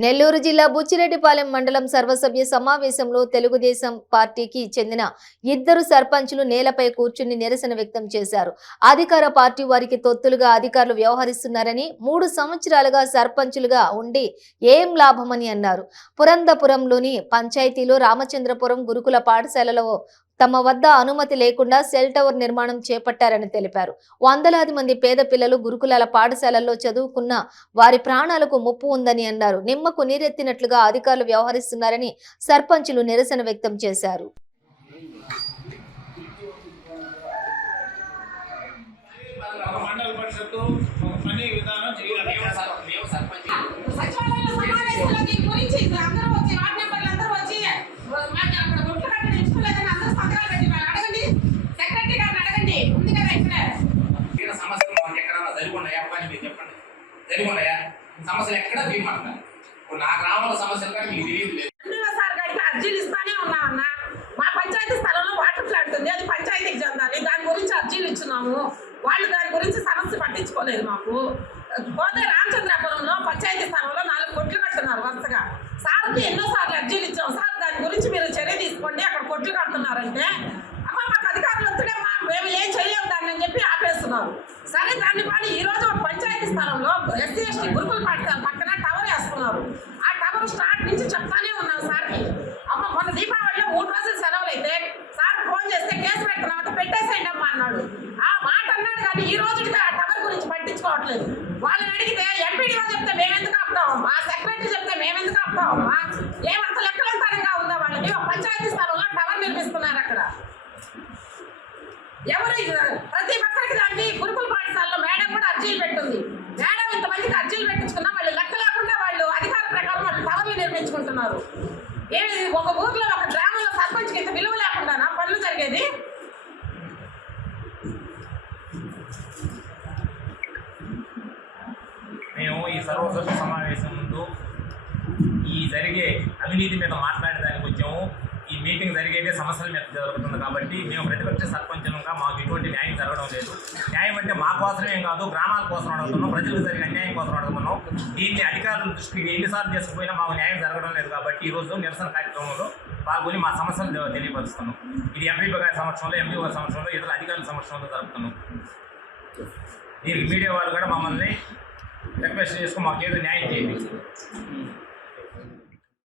నెల్లూరు జిల్లా బుచ్చిరెడ్డిపాలెం మండలం సర్వసభ్య సమావేశంలో తెలుగుదేశం పార్టీకి చెందిన ఇద్దరు సర్పంచులు నేలపై కూర్చుని నిరసన వ్యక్తం చేశారు. అధికార పార్టీ వారికి తొత్తులుగా అధికారులు వ్యవహరిస్తున్నారని, 3 సంవత్సరాలుగా సర్పంచులుగా ఉండి ఏం లాభమని అన్నారు. పురంధపురంలోని పంచాయతీలో రామచంద్రపురం గురుకుల పాఠశాలలో తమ వద్ద అనుమతి లేకుండా సెల్ టవర్ నిర్మాణం చేపట్టారని తెలిపారు. వందలాది మంది పేద పిల్లలు గురుకులాల పాఠశాలల్లో చదువుకున్న వారి ప్రాణాలకు ముప్పు ఉందని అన్నారు. నిమ్మకు నీరెత్తినట్లుగా అధికారులు వ్యవహరిస్తున్నారని సర్పంచులు నిరసన వ్యక్తం చేశారు. సమస్యలు ఎక్కడ తీర్మానం నా గ్రామంలో సమస్యలు కానీ మీకు తెలియదు. అర్జీలు ఇస్తానే ఉన్నామన్నా. మా పంచాయతీ స్థలంలో వాటర్ ప్లాంట్ ఉంది, అది పంచాయతీకి చెందాలి. దాని గురించి అర్జీలు ఇచ్చినాము, వాళ్ళు దాని గురించి సమస్య పట్టించుకోలేదు. మాకు పోతే రామచంద్రాపురంలో పంచాయతీ స్థలంలో 4 కొట్లు కడుతున్నారు వరుసగా. సార్కి ఎన్నోసార్లు అర్జీలు ఇచ్చాం, సార్ దాని గురించి మీరు చర్య తీసుకోండి, అక్కడ కొట్లు కడుతున్నారంటే అమ్మ మాకు అధికారులు వస్తుంటే మేము ఏం చేయలేము దాన్ని అని చెప్పి ఆపేస్తున్నారు. సరే దాన్ని కానీ ఈరోజు పంచాయతీ స్థలంలో ఎస్సీ ఎస్టీ గురుకుల పాఠశాల పక్కన టవర్ వేస్తున్నారు. ఆ టవర్ స్టార్ట్ నుంచి చెప్తానే ఉన్నాం సార్కి. అమ్మ మొన్న దీపావళిలో 3 రోజులు సెలవులు అయితే సార్ ఫోన్ చేస్తే కేసు పెడుతున్నాం పెట్టేసేయండి అమ్మా అన్నాడు. ఆ మాట అన్నాడు కానీ ఈ రోజుకి ఆ టవర్ గురించి పట్టించుకోవట్లేదు. వాళ్ళని అడిగితే ఎంపీడీఓ చెప్తే మేమెందుకు ఆపుతామమ్మా, సెక్రటరీ చెప్తే మేమెందుకు ఆపుతామమ్మా, ఏమంత లెక్కలంతరంగా ఉందా వాళ్ళకి. పంచాయతీ స్థలంలో టవర్ నిర్మిస్తున్నారు అక్కడ. ఎవరు ప్రతి ఒక్కరికి దానికి గురుకుల పాఠశాలలో మేడం కూడా అర్జీలు పెట్టింది. మేడం ఇంతమందికి అర్జీలు పెట్టించుకున్నా వాళ్ళు లెక్క లేకుండా వాళ్ళు అధికార ప్రకారం వాళ్ళు టవర్లు నిర్మించుకుంటున్నారు. ఏమి ఒక ఊర్లో ఒక గ్రామంలో సర్పంచ్కి ఇంత విలువ లేకుండానా పనులు జరిగేది? మేము ఈ సర్వసభ్య సమావేశం ముందు ఈ జరిగే అవినీతి మీద మాట్లాడడానికి వచ్చాము. ఈ మీటింగ్ జరిగేదే సమస్యల మీద జరుగుతుంది కాబట్టి మేము ప్రతిపక్ష సర్పంచులుగా మాకు ఎటువంటి న్యాయం జరగడం లేదు. న్యాయం అంటే మా కోసమేం కాదు, గ్రామాల కోసం అడుగుతున్నాం, ప్రజలకు జరిగే అన్యాయం కోసం అడుగుతున్నాం. దీన్ని అధికారుల దృష్టికి ఎన్నిసార్లు చేసుకుపోయినా మాకు న్యాయం జరగడం లేదు కాబట్టి ఈరోజు నిరసన కార్యక్రమంలో పాల్గొని మా సమస్యలు తెలియపరుస్తున్నాం. ఇది ఎంపీపీ గారి సమక్షంలో, ఎంపీ గారి సమక్షంలో, ఇతర అధికారుల సమక్షంలో జరుపుతున్నాం. దీనికి మీడియా వారు కూడా మమ్మల్ని రిక్వెస్ట్ చేసుకుని మాకు ఏదో న్యాయం చేయండి.